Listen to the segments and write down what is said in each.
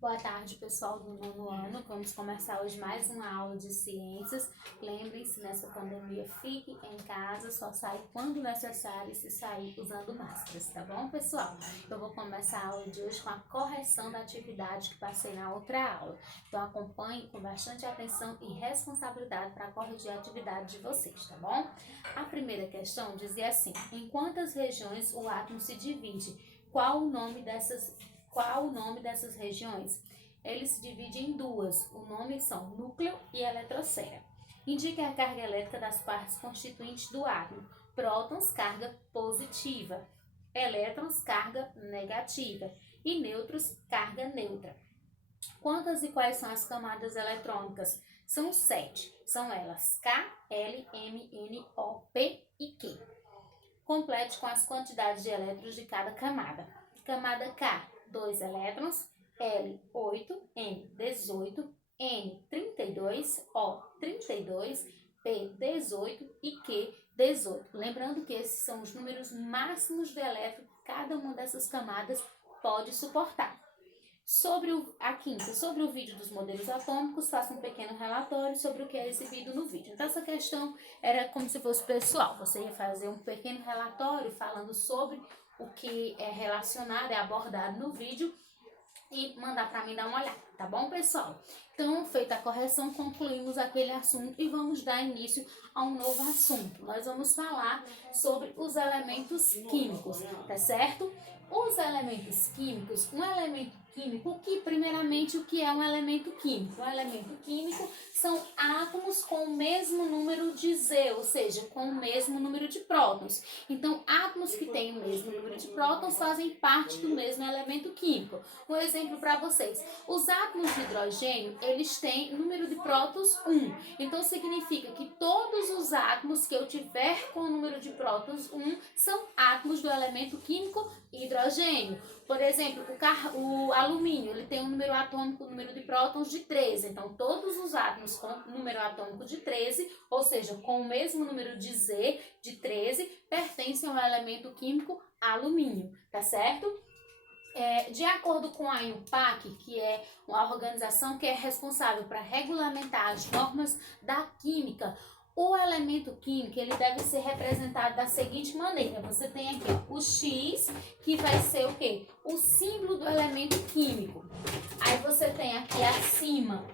Boa tarde, pessoal do nono ano. Vamos começar hoje mais uma aula de ciências. Lembrem-se, nessa pandemia, fique em casa, só sai quando necessário, se sair usando máscaras, tá bom, pessoal? Eu vou começar a aula de hoje com a correção da atividade que passei na outra aula. Então, acompanhe com bastante atenção e responsabilidade para corrigir a atividade de vocês, tá bom? A primeira questão dizia assim: em quantas regiões o átomo se divide? Qual o nome dessas regiões? Ele se divide em duas. O nome são núcleo e eletrosfera. Indique a carga elétrica das partes constituintes do átomo. Prótons, carga positiva. Elétrons, carga negativa. E nêutrons, carga neutra. Quantas e quais são as camadas eletrônicas? São 7. São elas K, L, M, N, O, P e Q. Complete com as quantidades de elétrons de cada camada. Camada K, 2 elétrons, L, 8, M, 18, N, 32, O, 32, P, 18 e Q, 18. Lembrando que esses são os números máximos de elétrons que cada uma dessas camadas pode suportar. Sobre o vídeo dos modelos atômicos, faça um pequeno relatório sobre o que é exibido no vídeo. Então, essa questão era como se fosse pessoal. Você ia fazer um pequeno relatório falando sobre o que é relacionado, é abordado no vídeo e mandar para mim dar uma olhada, tá bom, pessoal? Então, feita a correção, concluímos aquele assunto e vamos dar início a um novo assunto. Nós vamos falar sobre os elementos químicos, tá certo? Os elementos químicos, um elemento químico, primeiramente o que é um elemento químico? Um elemento químico são átomos com o mesmo número de Z, ou seja, com o mesmo número de prótons. Então, átomos que têm o mesmo número de prótons fazem parte do mesmo elemento químico. Um exemplo para vocês: os átomos de hidrogênio, eles têm número de prótons 1. Então, significa que todos os átomos que eu tiver com o número de prótons 1 são átomos do elemento químico hidrogênio. Por exemplo, o alumínio, ele tem um número atômico, um número de prótons de 13. Então, todos os átomos com número atômico de 13, ou seja, com o mesmo número de Z, de 13, pertencem ao elemento químico alumínio, tá certo? De acordo com a IUPAC, que é uma organização que é responsável para regulamentar as normas da química, o elemento químico ele deve ser representado da seguinte maneira: você tem aqui o X, que vai ser o quê? O símbolo do elemento químico. Aí você tem aqui acima,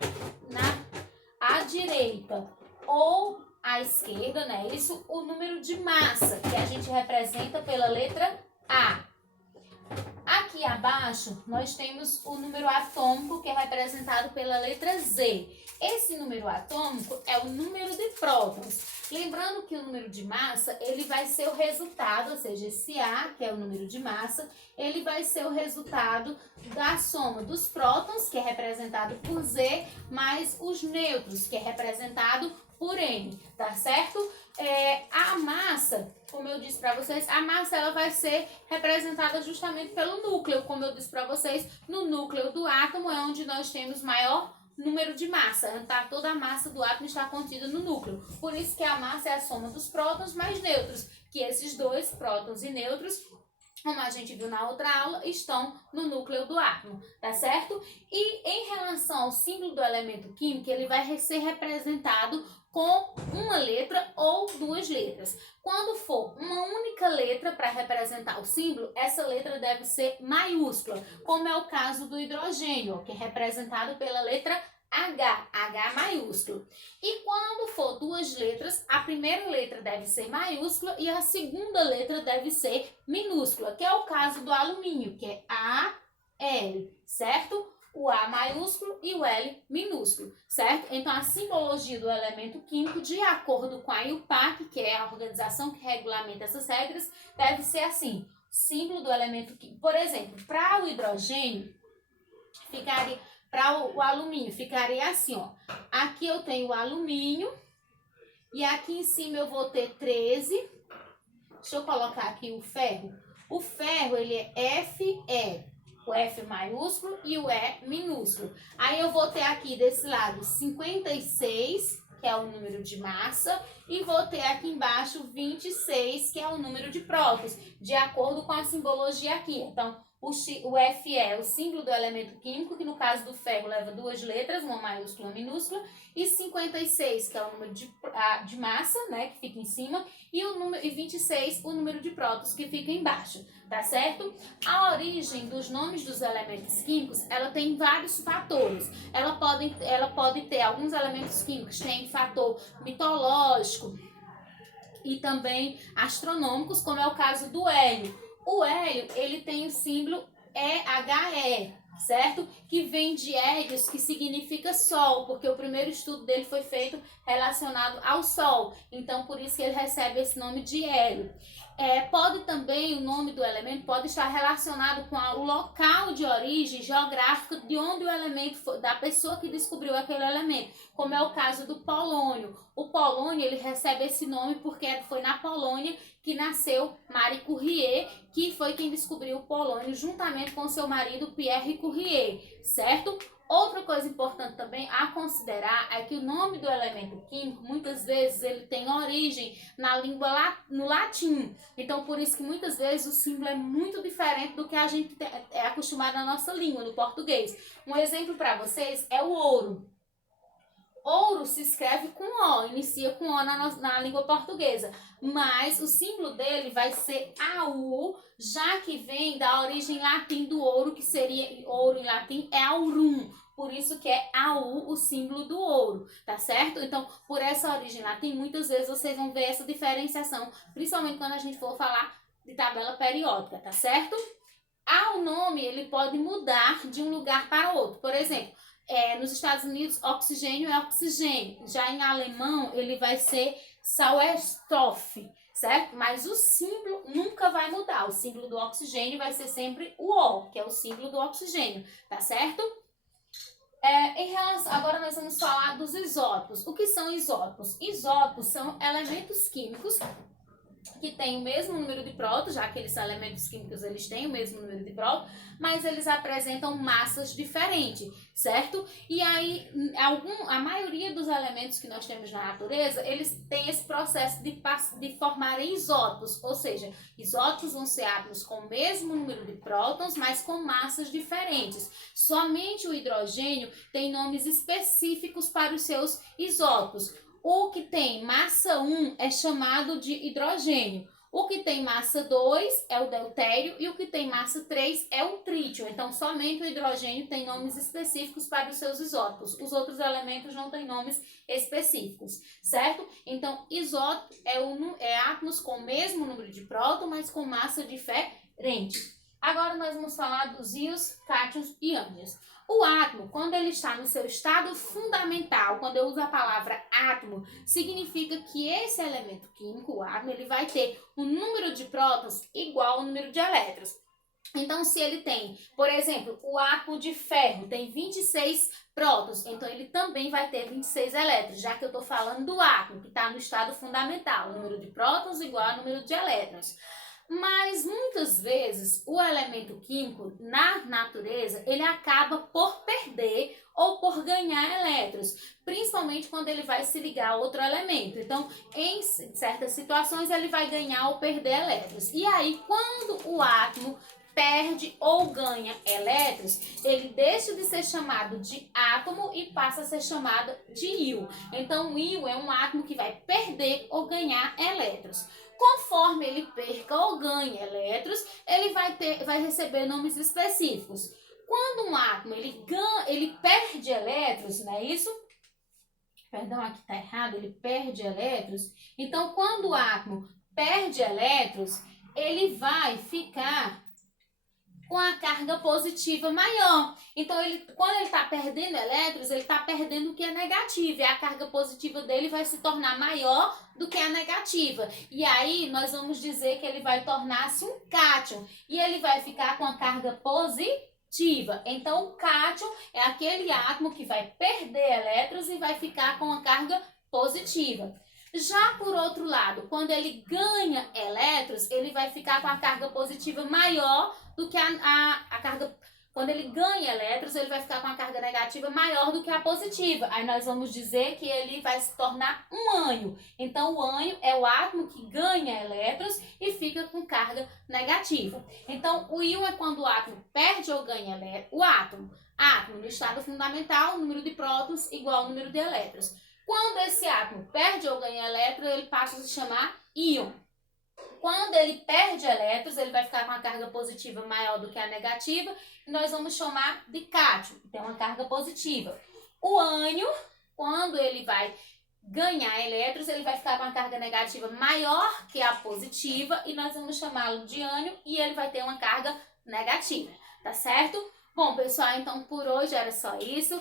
à direita ou à esquerda, né? Isso, o número de massa, que a gente representa pela letra A. Aqui abaixo, nós temos o número atômico, que é representado pela letra Z. Esse número atômico é o número de prótons. Lembrando que o número de massa, ele vai ser o resultado, ou seja, esse A, que é o número de massa, ele vai ser o resultado da soma dos prótons, que é representado por Z, mais os nêutrons, que é representado por N, tá certo? A massa, como eu disse para vocês, a massa ela vai ser representada justamente pelo núcleo. Como eu disse para vocês, no núcleo do átomo é onde nós temos maior número de massa. Tá? Toda a massa do átomo está contida no núcleo. Por isso que a massa é a soma dos prótons mais nêutrons, que esses dois, prótons e nêutrons, como a gente viu na outra aula, estão no núcleo do átomo, tá certo? E em relação ao símbolo do elemento químico, ele vai ser representado com uma letra ou duas letras. Quando for uma única letra para representar o símbolo, essa letra deve ser maiúscula, como é o caso do hidrogênio, que é representado pela letra H maiúsculo. E quando for duas letras, a primeira letra deve ser maiúscula e a segunda letra deve ser minúscula, que é o caso do alumínio, que é AL, certo? O A maiúsculo e o L minúsculo, certo? Então, a simbologia do elemento químico, de acordo com a IUPAC, que é a organização que regulamenta essas regras, deve ser assim: símbolo do elemento químico. Por exemplo, para o hidrogênio, para o alumínio, ficaria assim, ó. Aqui eu tenho o alumínio e aqui em cima eu vou ter 13. Deixa eu colocar aqui o ferro. O ferro, ele é Fe. O F maiúsculo e o E minúsculo. Aí eu vou ter aqui desse lado 56, que é o número de massa, e vou ter aqui embaixo 26, que é o número de prótons, de acordo com a simbologia aqui. Então, o Fe é o símbolo do elemento químico, que no caso do ferro leva duas letras, uma maiúscula e uma minúscula, e 56, que é o número de massa, né, que fica em cima, e 26, o número de prótons, que fica embaixo, tá certo? A origem dos nomes dos elementos químicos, ela tem vários fatores. Ela pode ter alguns elementos químicos, tem fator mitológico e também astronômicos, como é o caso do hélio. O hélio, ele tem o símbolo EHE, certo? Que vem de hélios, que significa sol, porque o primeiro estudo dele foi feito relacionado ao sol. Então, por isso que ele recebe esse nome de hélio. Pode também, o nome do elemento pode estar relacionado com o local de origem geográfica de onde o elemento foi, da pessoa que descobriu aquele elemento, como é o caso do polônio. O polônio, ele recebe esse nome porque foi na Polônia que nasceu Marie Curie, que foi quem descobriu o polônio juntamente com seu marido Pierre Curie, certo? Outra coisa importante também a considerar é que o nome do elemento químico, muitas vezes, ele tem origem na língua no latim. Então, por isso que muitas vezes o símbolo é muito diferente do que a gente é acostumado na nossa língua, no português. Um exemplo para vocês é o ouro. Ouro se escreve com O, inicia com O na língua portuguesa, mas o símbolo dele vai ser AU, já que vem da origem latim do ouro, que seria ouro em latim é aurum, por isso que é AU o símbolo do ouro, tá certo? Então, por essa origem latim, muitas vezes vocês vão ver essa diferenciação, principalmente quando a gente for falar de tabela periódica, tá certo? O nome, ele pode mudar de um lugar para outro, por exemplo, nos Estados Unidos, oxigênio é oxigênio. Já em alemão, ele vai ser Sauerstoff, certo? Mas o símbolo nunca vai mudar. O símbolo do oxigênio vai ser sempre o O, que é o símbolo do oxigênio, tá certo? Agora nós vamos falar dos isótopos. O que são isótopos? Isótopos são elementos químicos que têm o mesmo número de prótons, já que eles são elementos químicos, eles têm o mesmo número de prótons, mas eles apresentam massas diferentes, certo? E aí, a maioria dos elementos que nós temos na natureza, eles têm esse processo de formarem isótopos, ou seja, isótopos vão ser átomos com o mesmo número de prótons, mas com massas diferentes. Somente o hidrogênio tem nomes específicos para os seus isótopos. O que tem massa 1 é chamado de hidrogênio. O que tem massa 2 é o deutério e o que tem massa 3 é o trítio. Então, somente o hidrogênio tem nomes específicos para os seus isótopos. Os outros elementos não têm nomes específicos, certo? Então, isótopo é átomos com o mesmo número de prótons, mas com massa diferente. Agora, nós vamos falar dos íons, cátions e ânions. O átomo, quando ele está no seu estado fundamental, quando eu uso a palavra átomo, significa que esse elemento químico, o átomo, ele vai ter um número de prótons igual ao número de elétrons. Então, se ele tem, por exemplo, o átomo de ferro tem 26 prótons, então ele também vai ter 26 elétrons, já que eu estou falando do átomo, que está no estado fundamental, o número de prótons igual ao número de elétrons. Mas muitas vezes o elemento químico na natureza ele acaba por perder ou por ganhar elétrons, principalmente quando ele vai se ligar a outro elemento. Então, em certas situações ele vai ganhar ou perder elétrons. E aí, quando o átomo perde ou ganha elétrons, ele deixa de ser chamado de átomo e passa a ser chamado de íon. Então, o íon é um átomo que vai perder ou ganhar elétrons. Conforme ele perca ou ganhe elétrons, ele vai receber nomes específicos. Quando um átomo ele perde elétrons, não é isso? Perdão, aqui está errado, ele perde elétrons. Então, quando o átomo perde elétrons, ele vai ficar com a carga positiva maior. Então, quando ele está perdendo elétrons, ele está perdendo o que é negativo. E a carga positiva dele vai se tornar maior do que a negativa. E aí, nós vamos dizer que ele vai tornar-se um cátion. E ele vai ficar com a carga positiva. Então, o cátion é aquele átomo que vai perder elétrons e vai ficar com a carga positiva. Já por outro lado, quando ele ganha elétrons, ele vai ficar com a carga positiva maior do que a carga Quando ele ganha elétrons, ele vai ficar com a carga negativa maior do que a positiva. Aí nós vamos dizer que ele vai se tornar um ânion. Então, o ânion é o átomo que ganha elétrons e fica com carga negativa. Então, o íon é quando o átomo perde ou ganha elétrons. O átomo no estado fundamental, número de prótons igual ao número de elétrons. Quando esse átomo perde ou ganha elétrons, ele passa a se chamar íon. Quando ele perde elétrons, ele vai ficar com a carga positiva maior do que a negativa, e nós vamos chamar de cátion, que tem uma carga positiva. O ânion, quando ele vai ganhar elétrons, ele vai ficar com a carga negativa maior que a positiva, e nós vamos chamá-lo de ânion, e ele vai ter uma carga negativa, tá certo? Bom, pessoal, então por hoje era só isso.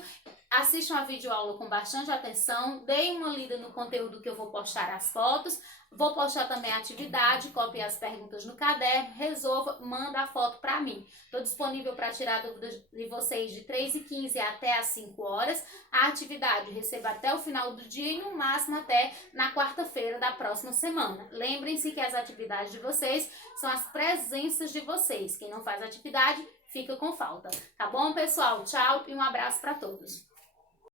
Assistam a videoaula com bastante atenção, deem uma lida no conteúdo que eu vou postar as fotos, vou postar também a atividade, copie as perguntas no caderno, resolva, manda a foto para mim. Estou disponível para tirar dúvidas de vocês de 3h15 até às 5 horas. A atividade receba até o final do dia e no máximo até na quarta-feira da próxima semana. Lembrem-se que as atividades de vocês são as presenças de vocês. Quem não faz atividade fica com falta. Tá bom, pessoal? Tchau e um abraço para todos.